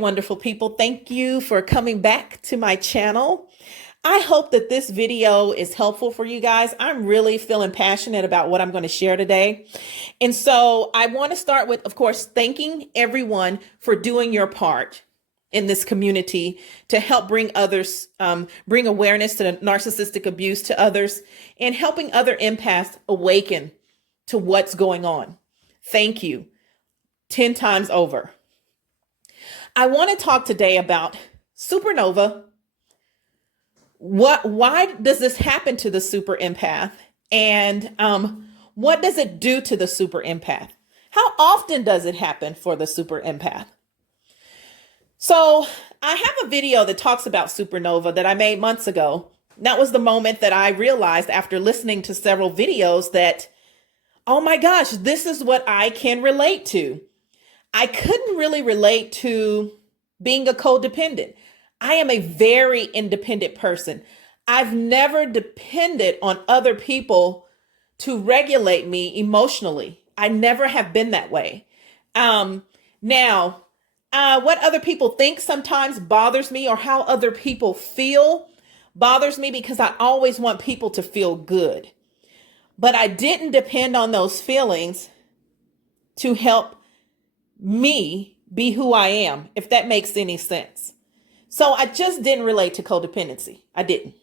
wonderful people. Thank you for coming back to my channel. I hope that this video is helpful for you guys. I'm really feeling passionate about what I'm going to share today. And so I want to start with, of course, thanking everyone for doing your part in this community to help bring others, bring awareness to the narcissistic abuse to others and helping other empaths awaken to what's going on. Thank you 10 times over. I want to talk today about supernova. Why does this happen to the super empath? And what does it do to the super empath? How often does it happen for the super empath? So I have a video that talks about supernova that I made months ago. That was the moment that I realized after listening to several videos that, oh my gosh, this is what I can relate to. I couldn't really relate to being a codependent. I am a very independent person. I've never depended on other people to regulate me emotionally. I never have been that way. What other people think sometimes bothers me, or how other people feel bothers me, because I always want people to feel good. But I didn't depend on those feelings to help me be who I am, if that makes any sense. So I just didn't relate to codependency. I didn't.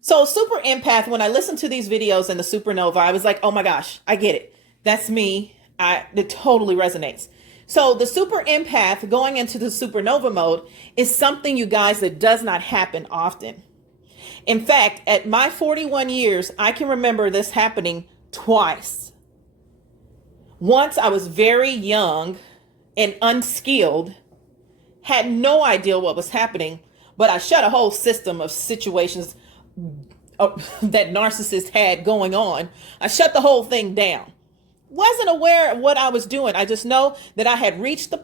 So super empath, when I listened to these videos and the supernova, I was like, oh my gosh, I get it. That's me. It totally resonates. So the super empath going into the supernova mode is something, you guys, that does not happen often. In fact, at my 41 years, I can remember this happening twice. Once I was very young and unskilled, had no idea what was happening, but I shut a whole system of situations that narcissists had going on. I shut the whole thing down. Wasn't aware of what I was doing. I just know that I had reached the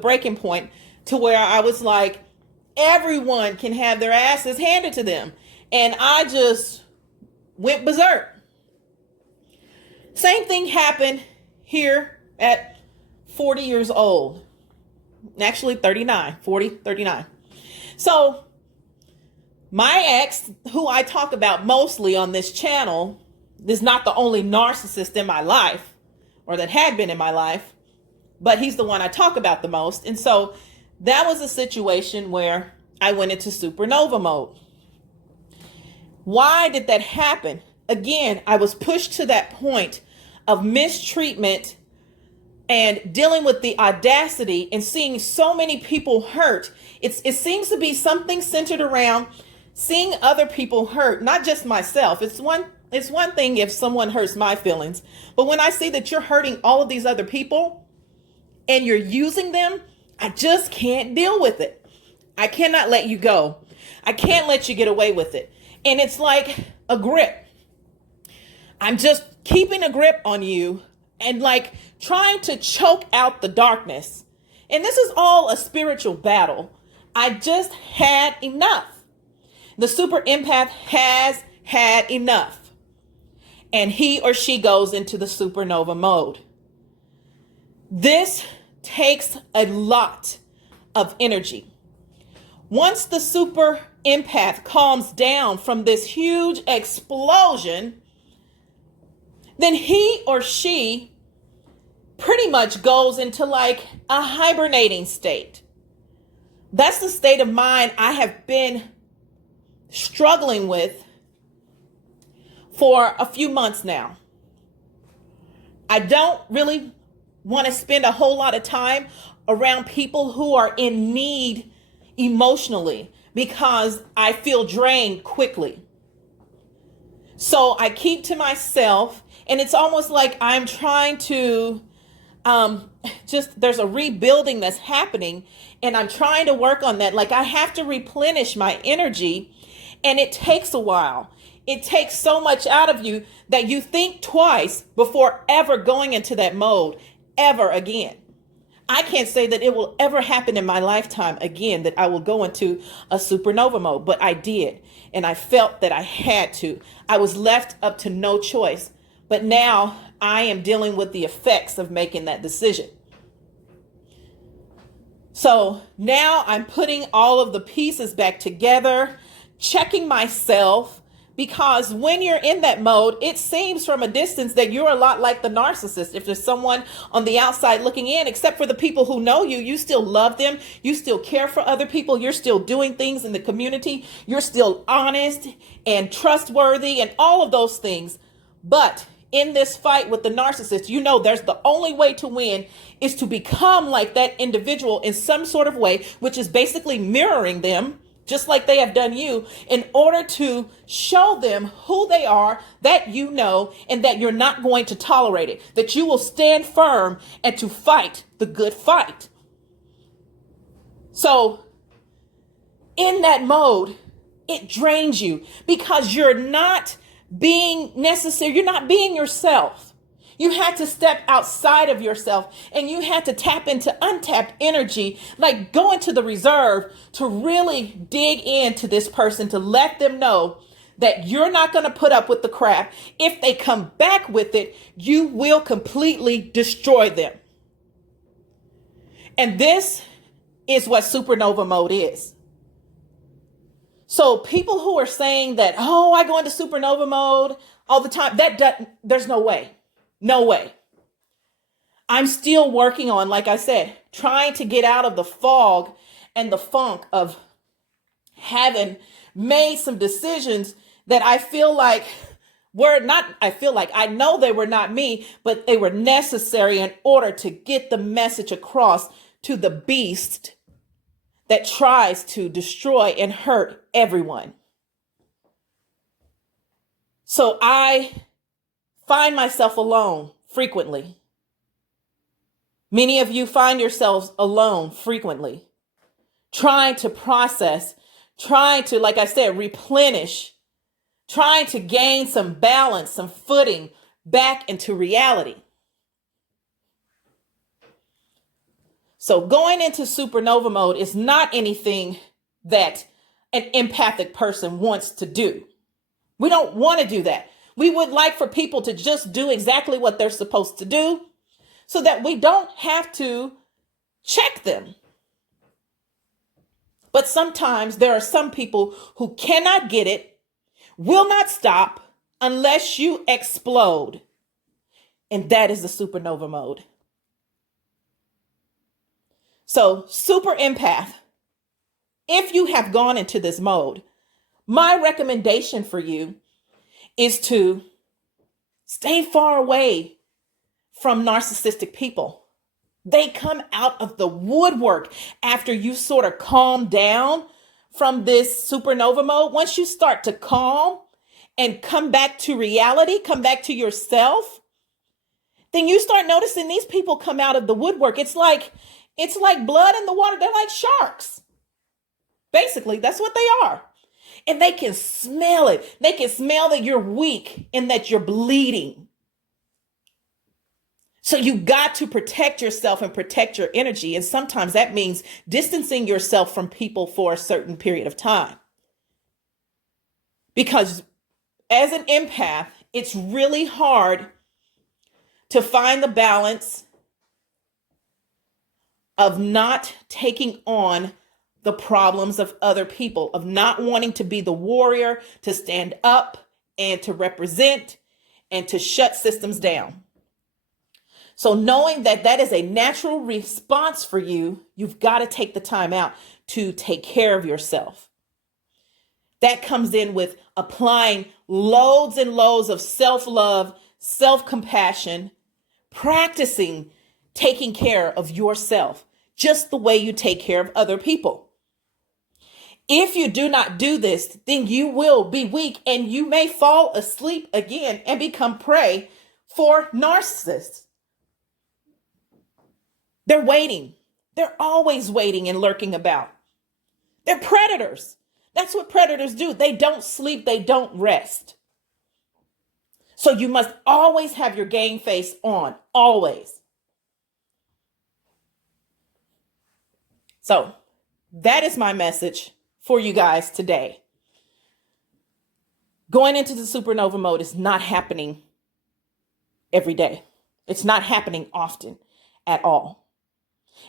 breaking point, to where I was like, everyone can have their asses handed to them. And I just went berserk. Same thing happened here at 40 years old. Actually 39, 40, 39. So my ex, who I talk about mostly on this channel, is not the only narcissist in my life, or that had been in my life, but he's the one I talk about the most. And so that was a situation where I went into supernova mode. Why did that happen? Again, I was pushed to that point of mistreatment and dealing with the audacity and seeing so many people hurt. It seems to be something centered around seeing other people hurt, not just myself. It's one thing if someone hurts my feelings, but when I see that you're hurting all of these other people and you're using them, I just can't deal with it. I cannot let you go. I can't let you get away with it. And it's like a grip. I'm just keeping a grip on you and like trying to choke out the darkness. And this is all a spiritual battle. I just had enough. The super empath has had enough. And he or she goes into the supernova mode. This takes a lot of energy. Once the super empath calms down from this huge explosion, then he or she pretty much goes into like a hibernating state. That's the state of mind I have been struggling with for a few months now. I don't really want to spend a whole lot of time around people who are in need emotionally, because I feel drained quickly. So I keep to myself, and it's almost like I'm trying to there's a rebuilding that's happening, and I'm trying to work on that. Like I have to replenish my energy, and it takes a while. It takes so much out of you that you think twice before ever going into that mode ever again. I can't say that it will ever happen in my lifetime again that I will go into a supernova mode, but I did. And I felt that I had to. I was left up to no choice. But now I am dealing with the effects of making that decision. So now I'm putting all of the pieces back together, checking myself, because when you're in that mode, it seems from a distance that you're a lot like the narcissist. If there's someone on the outside looking in, except for the people who know you, you still love them. You still care for other people. You're still doing things in the community. You're still honest and trustworthy and all of those things. But in this fight with the narcissist, you know there's the only way to win is to become like that individual in some sort of way, which is basically mirroring them, just like they have done you, in order to show them who they are, that you know, and that you're not going to tolerate it, that you will stand firm and to fight the good fight. So in that mode, it drains you because you're not being necessary. You're not being yourself. You had to step outside of yourself and you had to tap into untapped energy, like go into the reserve to really dig into this person, to let them know that you're not going to put up with the crap. If they come back with it, you will completely destroy them. And this is what supernova mode is. So people who are saying that, oh, I go into supernova mode all the time, there's no way. No way. I'm still working on, like I said, trying to get out of the fog and the funk of having made some decisions that I feel like I know they were not me, but they were necessary in order to get the message across to the beast that tries to destroy and hurt everyone. So I find myself alone frequently. Many of you find yourselves alone frequently, trying to process, trying to, like I said, replenish, trying to gain some balance, some footing back into reality. So going into supernova mode is not anything that an empathic person wants to do. We don't want to do that. We would like for people to just do exactly what they're supposed to do so that we don't have to check them. But sometimes there are some people who cannot get it, will not stop unless you explode. And that is the supernova mode. So super empath, if you have gone into this mode, my recommendation for you is to stay far away from narcissistic people. They come out of the woodwork after you sort of calm down from this supernova mode. Once you start to calm and come back to reality, come back to yourself, then you start noticing these people come out of the woodwork. It's like blood in the water. They're like sharks. Basically, that's what they are. And they can smell it. They can smell that you're weak and that you're bleeding. So you got to protect yourself and protect your energy. And sometimes that means distancing yourself from people for a certain period of time. Because as an empath, it's really hard to find the balance of not taking on the problems of other people, of not wanting to be the warrior, to stand up and to represent and to shut systems down. So knowing that that is a natural response for you, you've got to take the time out to take care of yourself. That comes in with applying loads and loads of self-love, self-compassion, practicing taking care of yourself, just the way you take care of other people. If you do not do this, then you will be weak and you may fall asleep again and become prey for narcissists. They're waiting. They're always waiting and lurking about. They're predators. That's what predators do. They don't sleep. They don't rest. So you must always have your game face on, always. So that is my message for you guys today. Going into the supernova mode is not happening every day. It's not happening often at all.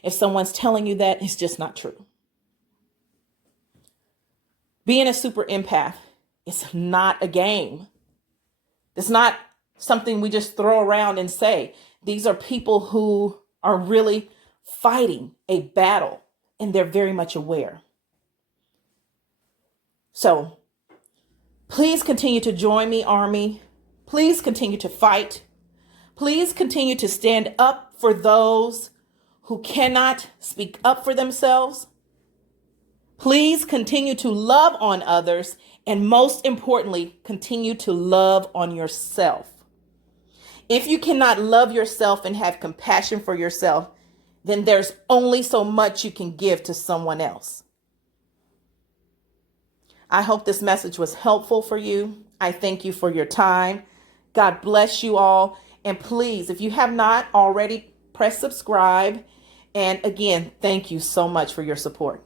If someone's telling you that, it's just not true. Being a super empath is not a game. It's not something we just throw around and say. These are people who are really fighting a battle, and they're very much aware. So please continue to join me, Army. Please continue to fight. Please continue to stand up for those who cannot speak up for themselves. Please continue to love on others, and most importantly, continue to love on yourself. If you cannot love yourself and have compassion for yourself, then there's only so much you can give to someone else. I hope this message was helpful for you. I thank you for your time. God bless you all. And please, if you have not already, press subscribe. And again, thank you so much for your support.